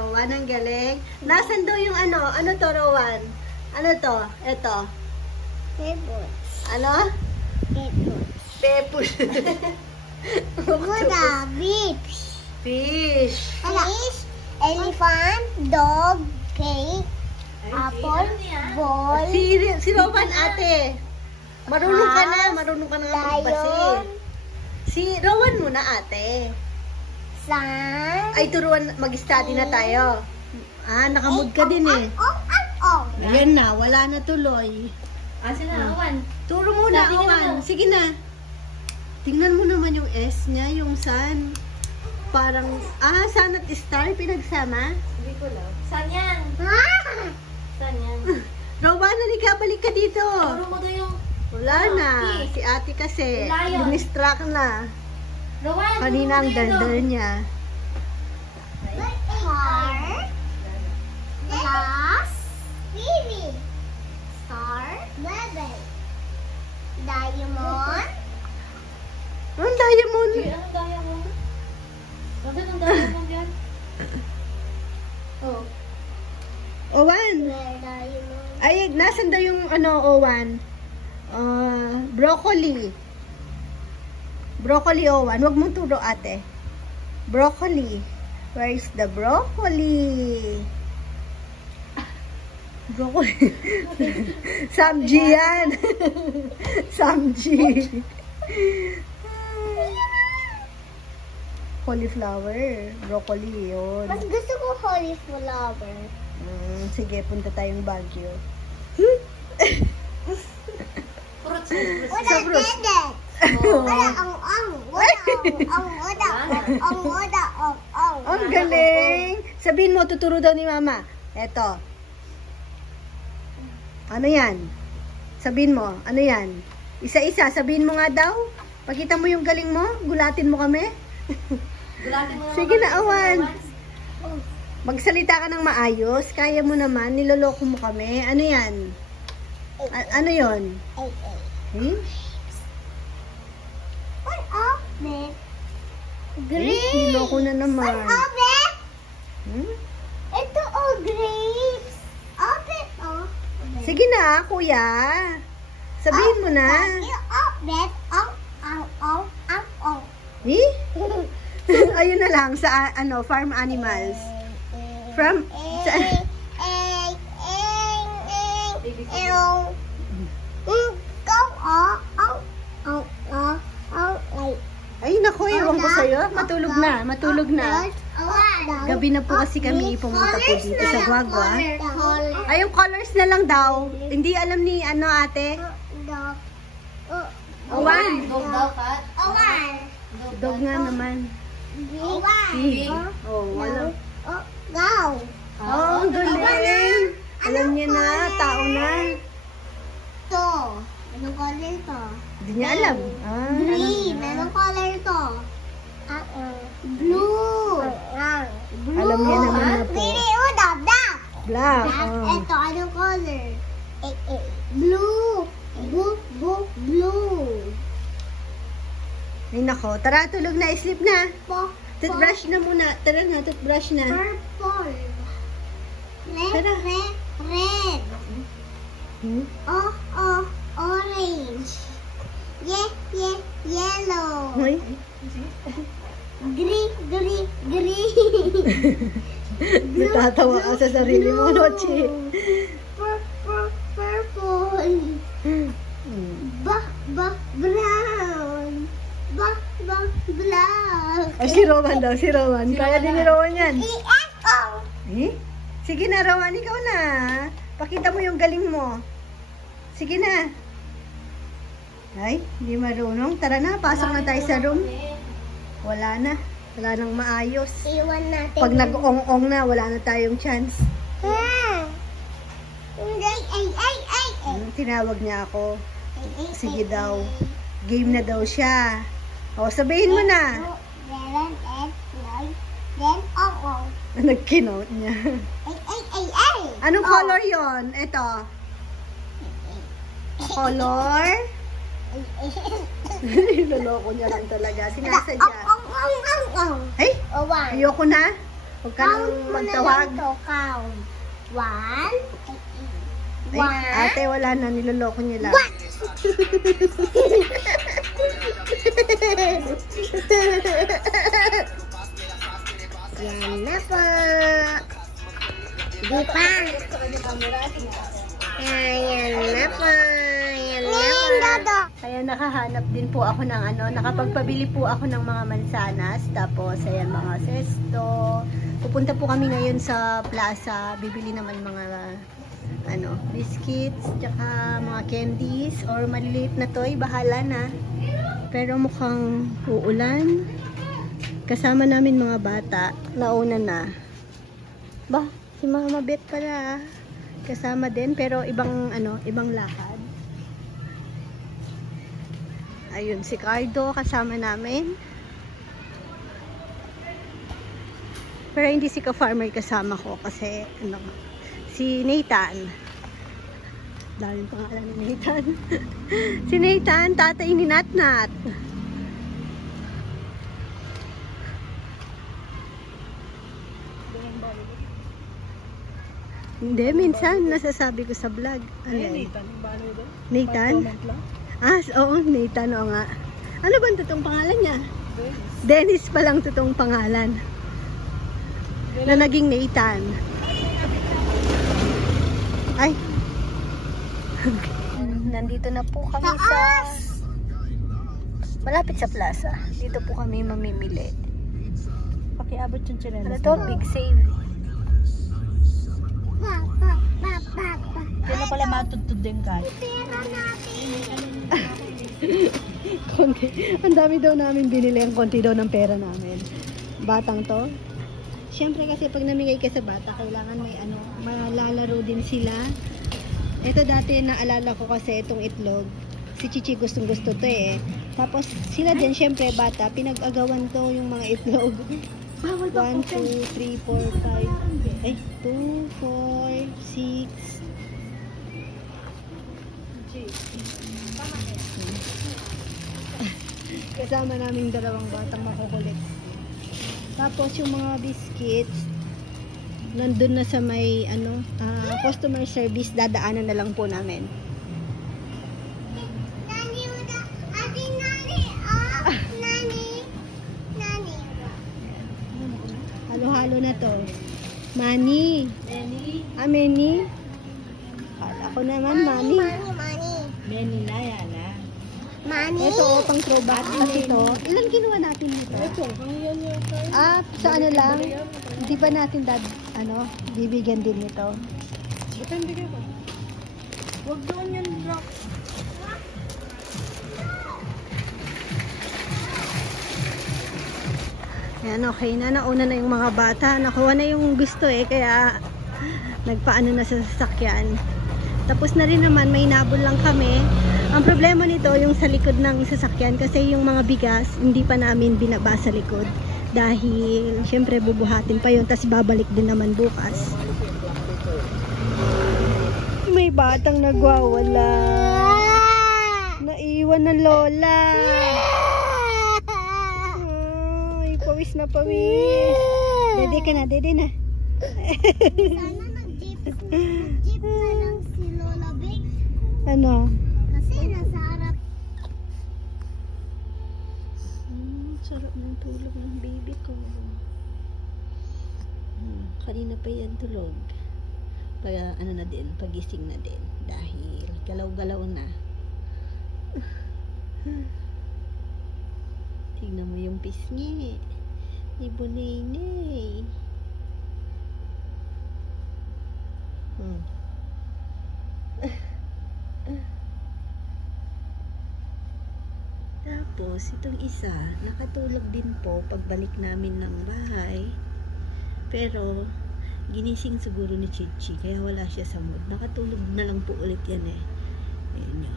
Rowan. Ang galing. Nasaan daw yung ano? Ano to, Rowan? Ano to? Ito. Pebbles. Ano? Pebbles. Pepus. Buda. Beach. Fish. Fish. Elephant. Dog. Cake. Apple. Ball. Si Rowan, ate. Marunong ka na. Marunong ka na magbasi. Lion. Si Rowan muna, ate. Sun. Ay, turuan, mag-study na tayo. Ah, nakamood ka din eh. Oh. Ayan na, wala na tuloy. Sila, Awan. Turo muna, Study ka Awan. na. Sige na. Tingnan mo naman yung S niya, yung sun. Parang, sun at star, pinagsama. Hindi ko lang. Saan yan? Saan yan? Rowan, halika, balik ka dito. Turo mo doon yung... Wala na. Si ate kasi, Lion. dinistract na. Rowan, Kanina ang turo mo doon. daldal niya. Car. Glass. TV. Star. Bubble. Diamond. Ang diamond. Sige, anong diamond? Bakit ang diamond yan? Oh. Owan. Diamond. Ay, nasan daw yung Owan? Broccoli. Broccoli, Owan. Huwag mong turo, ate. Broccoli. Where is the broccoli? Broccoli. Samji yan. Samji. Cauliflower. Broccoli, yun. Mas gusto ko cauliflower. Sige, punta tayong Baguio. Fruits. Wala dedet. Wala ang. Wala ang. Ang galing! Sabihin mo, tuturo daw ni Mama. Eto. Ano yan? Sabihin mo, ano yan? Isa-isa, sabihin mo nga daw. Pakita mo yung galing mo. Gulatin mo kami. Gulatin mo naman Sige na, kami, Awan. Awan. Magsalita ka ng maayos. Kaya mo naman. Niloloko mo kami. Ano yan? Ano yon? Hmm? What of it? Eh, niloko na naman. What of it? Hmm? Ito grapes. Of it, Sige na, kuya. Sabihin mo na. Of it, Eh? Ayun na lang sa farm animals. From sa, ay nako, ewan ko sa'yo. Matulog na, matulog na. Gabi na po kasi kami pumunta po dito sa Guagua. Ay, yung colors na lang daw. Hindi alam ni ate. Owan. Dog daw, Kat. Dog nga naman. Pig. Oh, wala. Go. Oh, ang galing. Alam niya na, tao na. To. Anong color to? Hindi niya alam. Green. Anong color to? Blue. Alam niya naman na po. Pili uno, black. Black. Ito, anong color? Blue. Blue. Ay nako, tara tulog na, sleep na. Toothbrush na muna. Tara na, toothbrush na. Purple. Tara. Red. Hmm? Orange. Yellow. Hoy. Green. Natatawa ka sa sarili mo, Nochi. Purple. Brown. Black. Ay, si Rowan daw, si Rowan. Kaya din ni Rowan yan. EFO. Eh? Sige na, Rowan, ikaw na. Pakita mo yung galing mo. Sige na. Ay, hindi marunong. Tara na, pasok na tayo sa room. Wala na. Wala nang maayos. Iwan natin. Pag nag-ong-ong na, wala na tayong chance. Tinawag niya ako. Sige daw. Game na daw siya. O, sabihin mo na. Nag-kinote niya. Anong color yon? Ito. Color? Niloloko niya lang talaga. Sinasadya. Ay, ayoko na. Huwag ka nang magtawag. Count. One. Ay, ate, wala na. Niloloko niya lang. What? Yan na po. Di pa. Ayan na po. Ayan na po. Kaya nakahanap din po ako ng nakapagpabili po ako ng mga mansanas. Tapos, ayan, mga sesto. Pupunta po kami ngayon sa plaza. Bibili naman mga biscuits, tsaka mga candies, or maliliit na toy, bahala na. Pero mukhang uulan. Kasama namin mga bata, nauna na. Ba, si Mama Bet pala. Kasama din, pero ibang lakad. Ayun, si Cardo kasama namin. Pero hindi si ka-farmer kasama ko kasi si Nathan. Daming pangalan ni Nathan. Si Nathan, tatay ni Natnat. Hindi, minsan nasasabi ko sa vlog. Ano yan? Nathan? Oo, Nathan, oo nga. Ano ba ang totoong pangalan niya? Dennis pa lang totoong pangalan. Na naging Nathan. Ay. Nandito na po kami sa malapit sa plaza. Dito po kami mamimili. Pakiabot yung chinelas. Ano to? Big Save. Kaya pala matutod din ka. Konti. Ang dami daw namin binili. Ang konti daw ng pera namin. Batang to. Siyempre kasi pag namigay ka sa bata, kailangan may malalaro din sila. Ito dati naalala ko kasi itong itlog. Si Chichi gustong gusto to eh. Tapos sila din siyempre bata, pinag-agawan to yung mga itlog. 1, 2, 3, 4, 5. Ay, 2, 4, 6. Kasama namin dalawang batang makukulit. Tapos yung mga biscuits, nandun na sa may customer service, dadaanan na lang po namin. Halo-halo na to. Mani. Meni. Kala ko naman Mani. Benny na yan ah. Ito, pang throwback. At ito, ilan ginawa natin dito? Sa ano lang, di ba natin bibigyan din nito? Depende ka ba? Huwag doon yan, Brock. Yan, okay na. Nauna na yung mga bata. Nakuha na yung gusto kaya nagpaano na sa sasakyan. Tapos na rin naman, may nabol lang kami. Ang problema nito, yung sa likod ng sasakyan, kasi yung mga bigas, hindi pa namin binaba sa likod. Dahil, syempre, bubuhatin pa yun, tapos babalik din naman bukas. May batang nagwawala. Naiwan ng lola. Ay, pawis na pawis. Dede ka na, dede na. Sana nag-jeep na lang si Lola Big. Ano? Kasi nasa harap. Sarap ng tulog ng baby ko. Kanina pa yan tulog. Pagising na din. Dahil galaw-galaw na. Tignan mo yung pisngi. Ni Bunay-nay. Tapos, itong isa, nakatulog din po pagbalik namin ng bahay. Pero, ginising siguro ni Chichi, kaya wala siya sa mood. Nakatulog na lang po ulit yan eh. Ayan nyo.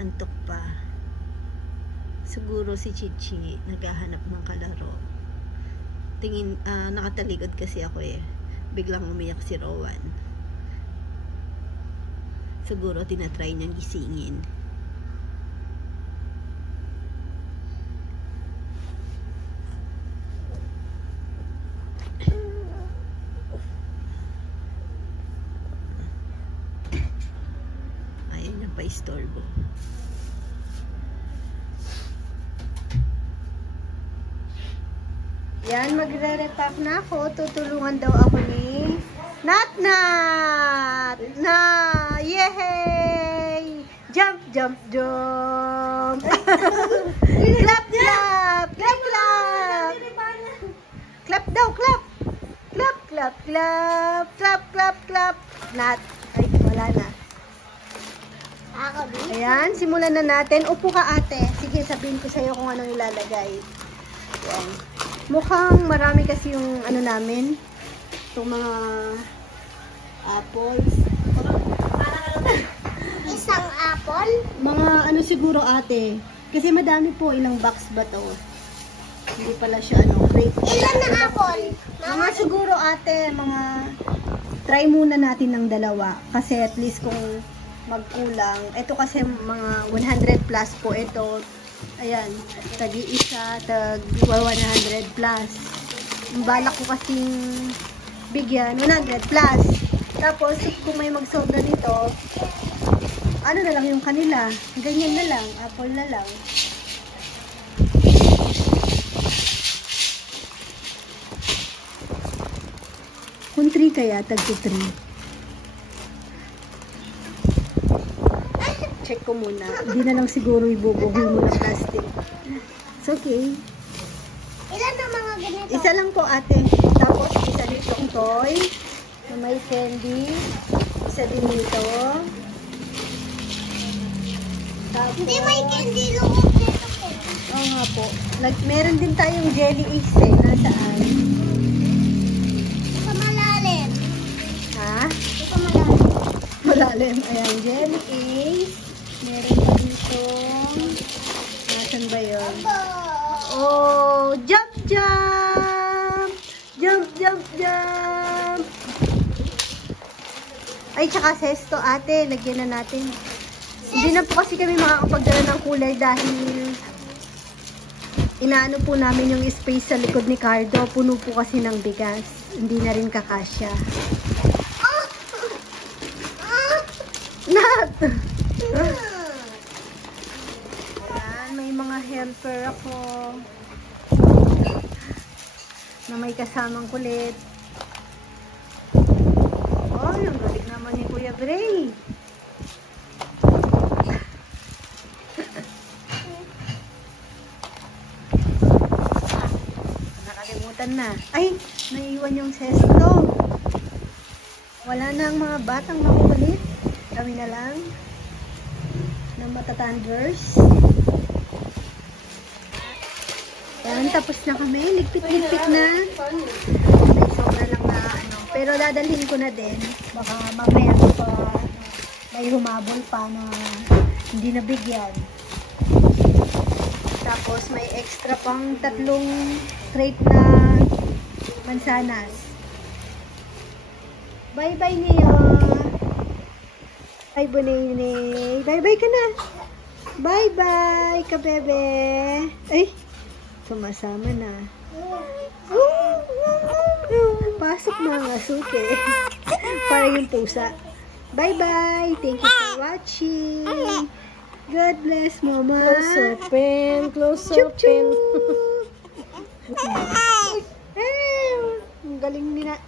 Antok pa. Siguro si Chichi naghahanap ng kalaro. Nakataligod kasi ako eh. Biglang umiyak si Rowan. Siguro tinatry niyang gisingin. maistorbo. Yan, magre-repack na ako. Tutulungan daw ako ni Nat! Na! Yehey! Jump, jump, jump! Clap, clap! Clap, clap! Clap daw, clap! Clap, clap, clap! Clap, clap, clap! Nat! Ay, wala na. Ako din. Ayan, simulan na natin. Upo ka, ate. Sige, sabihin ko sa'yo kung anong ilalagay. Ayan. Mukhang marami kasi yung ano namin. Itong mga apples. Isang apple. Mga ano siguro, ate. Kasi madami po. Ilang box ba to? Hindi pala siya crate. Ilan na apple? Mga siguro, ate, try muna natin ng dalawa. Kasi at least kung magkulang. Ito kasi mga 100 plus po ito. Ayan, tag-iisa, tag-100 plus. Ang balak ko kasing bigyan, 100 plus. Tapos, kung may magsobra nito, ano na lang yung kanila? Ganyan na lang, apple na lang. Kung 3 kaya, tag-3. Check ko muna. Hindi na lang siguro ibubuhay mo ng plastic. It's okay. Ilan na mga ganito? Isa lang po, ate. Tapos, isa ditong toy na may candy. Isa din dito. Tapos, Hindi may candy loob nito po. oo nga po. Meron din tayong jelly eggs eh. Nasaan? Sa malalim. Ha? Sa malalim. Malalim. Ayan, jelly eggs. Meron pa dito. Nasaan ba yun? Oh, jump, jump! Jump, jump, jump! Ay, tsaka sesto, ate. Lagyan na natin. Hindi na po kasi kami makakapagdala ng kulay dahil inaano po namin yung space sa likod ni Cardo. Puno po kasi ng bigas. Hindi na rin kakasya. Nat! Ayan, may mga helper ako na may kasamang kulit. Oh, yung galing naman ni Kuya Bray. Nakalimutan na. Ay, naiwan yung sesto. Wala na ang mga batang makukulit. Kami na lang ng matatanders. Yan, tapos na kami. Ligpit-ligpit na. May sobra lang na Pero dadalhin ko na din. Baka mamaya pa may humabol pa na hindi nabigyan. Tapos may extra pang 3 crate na mansanas. Bye-bye niyo. Bye, Bonene. Bye-bye ka na. Bye-bye, kabebe. Ay, sumasama na. Pasok mga suke. Para yung pusa. Bye-bye. Thank you for watching. God bless, Mama. Close open. Close Chup, open. chup. Ang galing ni Nat.